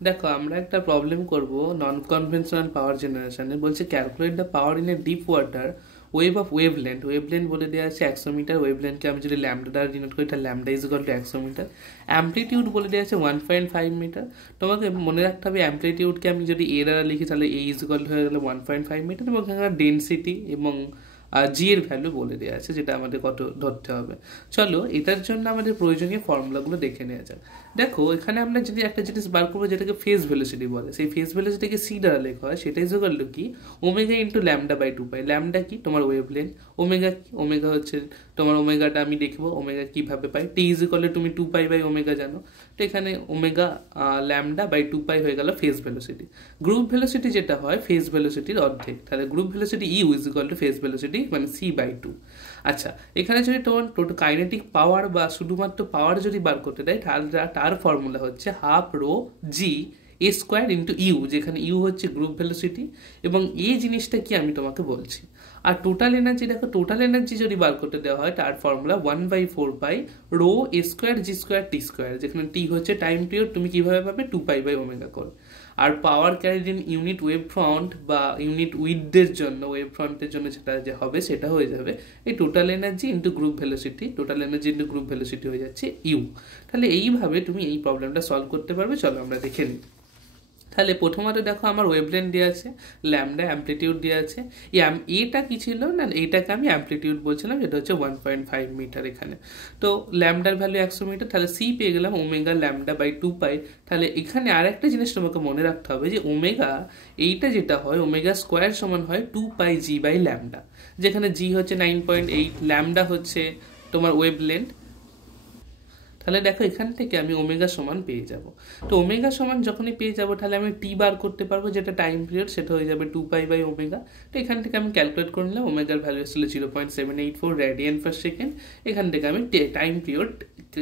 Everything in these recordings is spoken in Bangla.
দেখো আমরা একটা প্রবলেম করব নন কনভেনশনাল পাওয়ার জেনারেশনে, বলছে calculate the power in a deep water wave of wavelength. Wavelength বলে দেওয়া আছে 100 মিটার, ওয়েভলেন্থকে আমি যদি ল্যামডা দ্বারা ডিনোট করি তাহলে lambda is equal to 100 metre. Amplitude বলে দেওয়া আছে 1.5 মিটার। তোমাকে মনে রাখতে হবে অ্যামপ্লিটিউডকে আমি যদি এ দ্বারা লিখি তাহলে এ ইজ ইকুয়াল টু হয়ে গেলে 1.5 মিটার, এবং এখানে ডেনসিটি এবং জি এর ভ্যালু বলে দেওয়া আছে যেটা আমাদের কত ধরতে হবে। চলো এটার জন্য আমাদের প্রয়োজনীয় ফর্মুলাগুলো দেখে নেওয়া যাক। দেখো এখানে আমরা যদি একটা জিনিস বার করবো যেটাকে ফেজ ভেলোসিটি বলে, সেই ফেজ ভেলোসিটিকে সি দ্বারা লেখা হয়, সেটা ইজ ইকুয়াল টু কি omega into lambda by 2 pi. Lambda কি তোমার ওয়েভলেন্থ, ওমেগা কি ওমেগা হচ্ছে তোমার, ওমেগাটা আমি দেখবো ওমেগা কিভাবে পাই, টি ইজ ইকুয়াল টু তুমি 2 পাই বাই ওমেগা জানো, তো এখানে ওমেগা ল্যামডা বাই 2 পাই হয়ে গেল ফেজ ভেলোসিটি। গ্রুপ ভেলোসিটি যেটা হয় ফেজ ভেলোসিটির অর্ধেক, তাহলে group velocity u is equal to phase velocity মানে সি বাই 2। আচ্ছা এখানে যদি তোমার টোটাল কাইনেটিক পাওয়ার বা শুধুমাত্র পাওয়ার যদি বার করতে দেয় তাহলে তার ফর্মুলা হচ্ছে half rho g a square into u, যেখানে ইউ হচ্ছে গ্রুপ ভেলোসিটি এবং এই জিনিসটা কি আমি তোমাকে বলছি। আর টোটাল এনার্জি দেখো, টোটাল এনার্জি যদি বার করতে দেওয়া হয় তার formula 1/4 pi rho a square g square t square, যেখানে টি হচ্ছে টাইম পিরিয়ড, তুমি কিভাবে পাবে 2 পাই বাই ওমেগা করে। আর power carried in unit wave front বা ইউনিট উইথের জন্য, ওয়েভ ফ্রন্টের জন্য যেটা যে হবে সেটা হয়ে যাবে এই total energy into group velocity, total energy into group velocity হয়ে যাচ্ছে ইউ। তাহলে এইভাবে তুমি এই প্রবলেমটা সলভ করতে পারবে। চলো আমরা দেখে নিই। তাহলে প্রথমত দেখো আমার ওয়েভলেন্থ দেওয়া আছে, ল্যামডা অ্যামপ্লিটিউড দেওয়া আছে, এটা কি ছিল না, এইটাকে আমি অ্যামপ্লিটিউড বলছিলাম, যেটা হচ্ছে 1.5 মিটার এখানে। তো ল্যামডার ভ্যালু 100 মিটার, তাহলে সি পেয়ে গেলাম ওমেগা ল্যামডা বাই 2 পাই। তাহলে এখানে আর একটা জিনিস তোমাকে মনে রাখতে হবে যে ওমেগা এইটা যেটা হয় ওমেগা স্কোয়ার সমান হয় 2 পাই জি বাই ল্যামডা, যেখানে জি হচ্ছে 9.8, ল্যামডা হচ্ছে তোমার ওয়েভলেন্থ। তাহলে দেখো এখান থেকে আমি ওমেগা সমান পেয়ে যাব। তো ওমেগা সমান যখনই পেয়ে যাব তাহলে আমি টি বার করতে পারবো, যেটা টাইম পিরিয়ড, সেটা হয়ে যাবে 2 পাই বাই ওমেগা। তো এখান থেকে আমি ক্যালকুলেট করে নিলাম ওমেগার ভ্যালু ছিল 0.784 রেডিয়ান পার সেকেন্ড। এখান থেকে আমি টাইম পিরিয়ড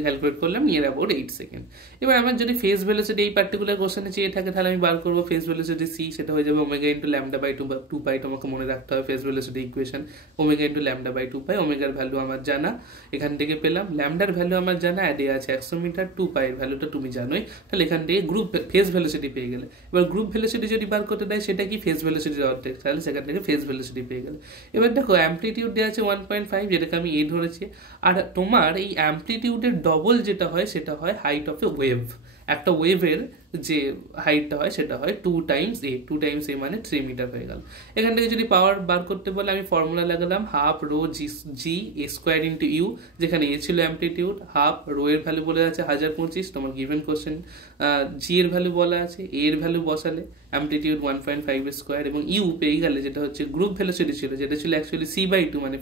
ক্যালকুলেট করলাম নিয়ার অ্যাবাউট 8 সেকেন্ড। এবার আমার যদি ফেজ ভেলোসিটি এই পার্টিকুলার কোশ্চেনে চেয়ে থাকে তাহলে আমি বার করবো ফেজ ভেলোসিটি সি, সেটা হয়ে যাবে omega into lambda by 2 pi. তোমাকে মনে রাখতে হবে phase velocity equation omega into lambda by 2 pi. ওমেগার ভ্যালু আমার জানা, এখান থেকে পেলাম ল্যামডার ভ্যালু আমার জানা, অ্যাডে আছে 100 মিটার, 2 পাই এর ভ্যালুটা তুমি জানোই। তাহলে এখান থেকে গ্রুপ ফেজ ভেলোসিটি পেয়ে গেলে। এবার গ্রুপ ভেলোসিটি যদি বার করতে দেয় সেটা কি ফেজ ভেলোসিটির অর্ধেক, তাহলে সেখান থেকে ফেজ ভেলোসিটি পেয়ে গেলে। এবার দেখো অ্যামপ্লিটিউড দেওয়া আছে 1.5, যেটাকে আমি এ ধরেছি। আর তোমার এই অ্যামপ্লিটিউডের ডবল যেটা হয় সেটা হয় হাইট অফ এ ওয়েভ। একটা ওয়েভের যে হাইটটা হয় সেটা হয় 2 টাইমস এ, 2 টাইমস এ মানে 3 মিটার হয়ে গেল। এখান থেকে যদি পাওয়ার বার করতে বলে আমি ফর্মুলা লাগালাম half rho g a square into u, যেখানে এ ছিল অ্যামপ্লিটিউড, হাফ রো এর ভ্যালু বলে আছে 1025 তোমার গিভেন কোশ্চেন, জি এর ভ্যালু বলা আছে, এ এর ভ্যালু বসালে অ্যামপ্লিটিউড 1.5 স্কোয়ার, এবং ইউ পেয়ে গেলে যেটা হচ্ছে গ্রুপ ভেলোসিটি ছিল, যেটা ছিল অ্যাকচুয়ালি সি বাই 2 মানে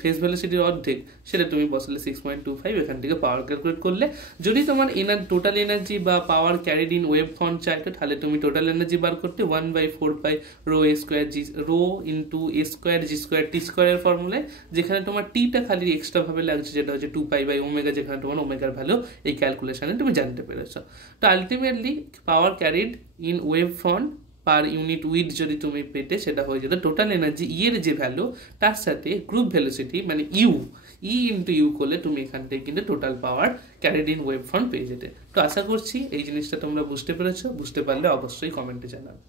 ফেজ ভেলোসিটির অর্ধেক, সেটা তুমি বসালে 6.25। এখান থেকে পাওয়ার ক্যালকুলেট করলে যদি তোমার টোটাল এনার্জি বা পাওয়ার ক্যারিড ইন ওয়েভ ফ্রন্ট চাইতো তাহলে তুমি টোটাল এনার্জি বার করতে 1/4 pi rho a square G rho into A square g square টি স্কোয়ারের ফর্মুলায়, যেখানে তোমার টিটা খালি এক্সট্রা ভাবে লাগছে, যেটা হচ্ছে 2 পাই বাই ওমেগা, যেখানে তোমার ওমেগার ভ্যালু এই ক্যালকুলেশনে তুমি জানতে পেরেছো। তো ultimately power carried in wave front per unit with যদি তুমি পেতে সেটা হয়ে যেত টোটাল এনার্জি ই এর যে ভ্যালু তার সাথে গ্রুপ ভেলোসিটি মানে ইউ ইন্টু ইউ করলে তুমি এখান থেকে কিন্তু total power carried in wave front পেয়ে যেতে। তো আশা করছি এই জিনিসটা তোমরা বুঝতে পেরেছো, বুঝতে পারলে অবশ্যই কমেন্টে জানাবে।